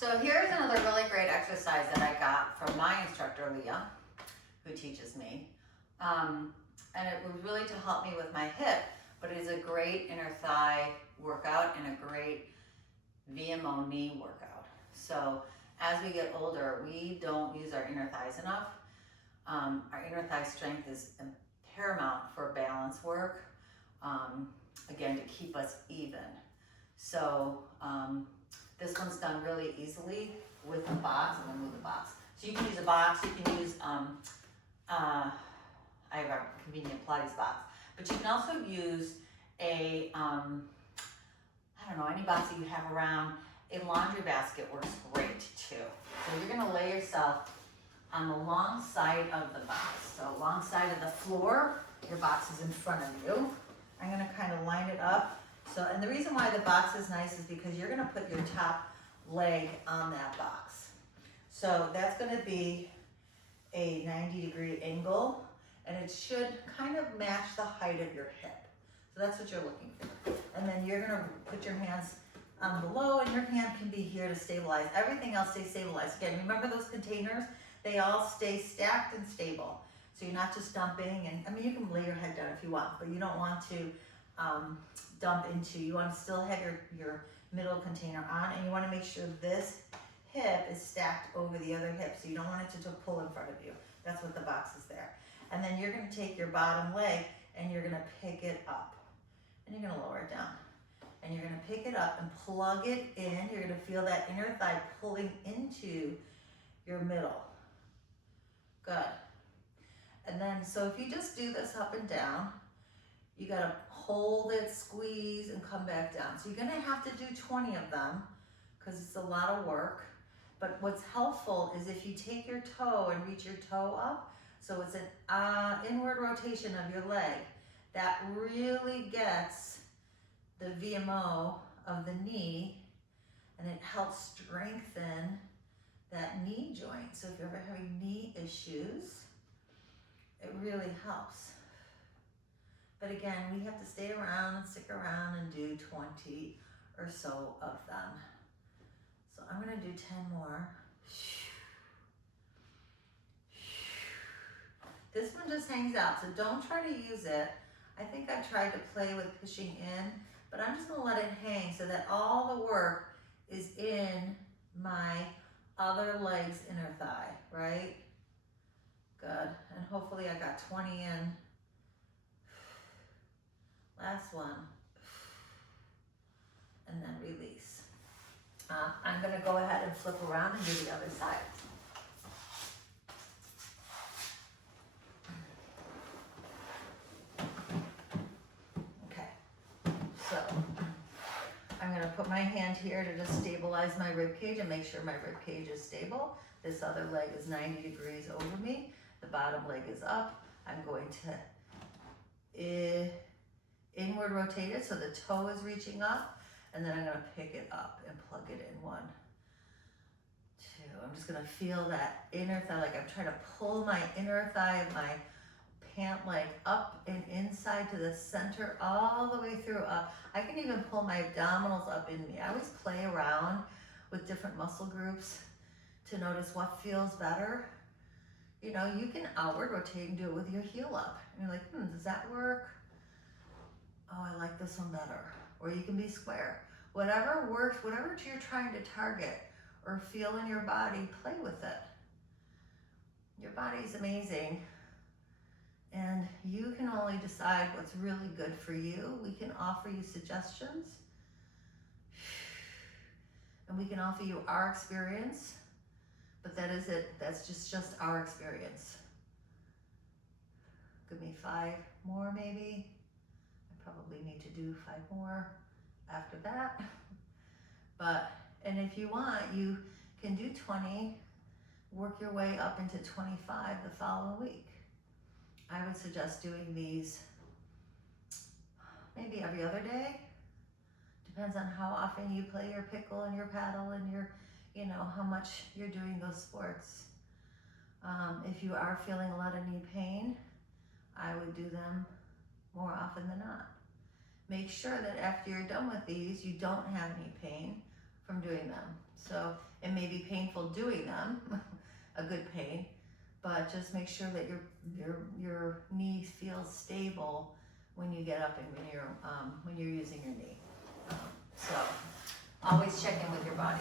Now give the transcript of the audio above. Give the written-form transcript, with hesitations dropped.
So here's another really great exercise that I got from my instructor, Leah, who teaches me. And it was really to help me with my hip, but it is a great inner thigh workout and a great VMO knee workout. So as we get older, we don't use our inner thighs enough. Our inner thigh strength is paramount for balance work, again, to keep us even. So this one's done really easily with a box. I'm gonna move the box. So you can use a box, you can use, I have a convenient Pilates box, but you can also use a, I don't know, any box that you have around. A laundry basket works great too. So you're gonna lay yourself on the long side of the box. So long side of the floor, your box is in front of you. I'm gonna kind of line it up. So, and the reason why the box is nice is because you're gonna put your top leg on that box. So that's gonna be a 90-degree angle, and it should kind of match the height of your hip. So that's what you're looking for. And then you're gonna put your hands on below, and your hand can be here to stabilize. Everything else stays stabilized. Again, remember those containers? They all stay stacked and stable. So you're not just dumping, and I mean, you can lay your head down if you want, but you don't want to dump into, you want to still have your middle container on, and you want to make sure this hip is stacked over the other hip, so you don't want it to pull in front of you. That's what the box is there. And then you're going to take your bottom leg and you're going to pick it up, and you're going to lower it down, and you're going to pick it up and plug it in. You're going to feel that inner thigh pulling into your middle. Good. And then, so if you just do this up and down, you got to hold it, squeeze, and come back down. So you're going to have to do 20 of them because it's a lot of work. But what's helpful is if you take your toe and reach your toe up, so it's an inward rotation of your leg, that really gets the VMO of the knee, and it helps strengthen that knee joint. So if you're ever having knee issues, it really helps. But again, we have to stay around and stick around and do 20 or so of them. So I'm gonna do 10 more. This one just hangs out, so don't try to use it. I think I tried to play with pushing in, but I'm just gonna let it hang so that all the work is in my other leg's inner thigh, right? Good, and hopefully I got 20 in. Last one, and then release. I'm gonna go ahead and flip around and do the other side. Okay, so I'm gonna put my hand here to just stabilize my rib cage and make sure my rib cage is stable. This other leg is 90 degrees over me. The bottom leg is up. I'm going to inward rotate it so the toe is reaching up, and then I'm gonna pick it up and plug it in. 1, 2. I'm just gonna feel that inner thigh, like I'm trying to pull my inner thigh of my pant leg up and inside to the center all the way through up. I can even pull my abdominals up in me. I always play around with different muscle groups to notice what feels better. You know, you can outward rotate and do it with your heel up. And you're like, does that work? Oh, I like this one better. Or you can be square. Whatever works, whatever you're trying to target or feel in your body, play with it. Your body's amazing, and you can only decide what's really good for you. We can offer you suggestions, and we can offer you our experience, but that is it. That's just our experience. Give me 5 more maybe. Probably need to do 5 more after that. But, and if you want, you can do 20, work your way up into 25 the following week. I would suggest doing these maybe every other day. Depends on how often you play your pickle and your paddle and your, you know, how much you're doing those sports. If you are feeling a lot of knee pain, I would do them more often than not. Make sure that after you're done with these, you don't have any pain from doing them. So it may be painful doing them, a good pain, but just make sure that your knee feels stable when you get up and when you're using your knee. So always check in with your body.